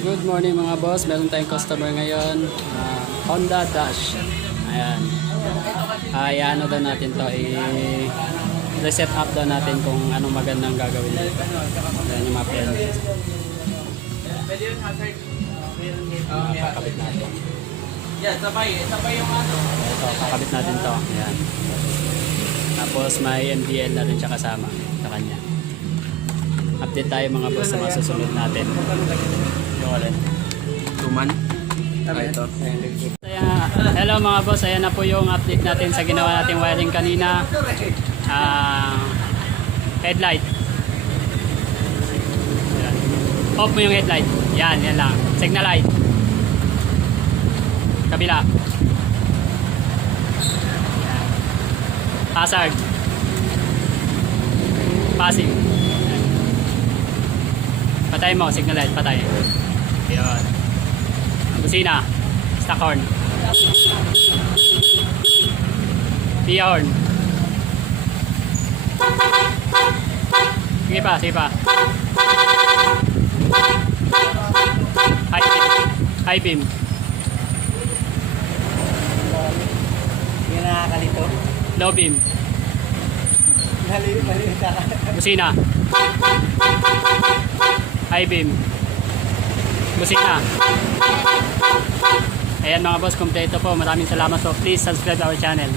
Good morning mga boss. Meron tayong customer ngayon. Honda Dash. Ayan. Ano daw natin to. I-reset up daw natin kung anong magandang gagawin dito. Ayan yung mga pen. Kakabit natin. Yeah, sabay yung ano. Ito, kakabit natin to. Ayan. Tapos may MDL na rin siya kasama sa kanya. Update tayo mga boss sa mga susunod natin. Tuman. Ito. Hello mga boss, ayan na po yung update natin sa ginawa nating wiring kanina. Headlight. Ayan. Off mo yung headlight. Yan lang. Signal light. Kabila. Ayan. Hazard. Passing. Ayan. Patay mo, signal light, patay. Ayan. Busina. Stock horn. Via horn. Sige pa, sige pa. High beam. Hindi na nakakalito. Low beam. Mali Busina. High beam. Busina. Ayan mga boss, kompleto po. Maraming salamat po. Please subscribe our channel.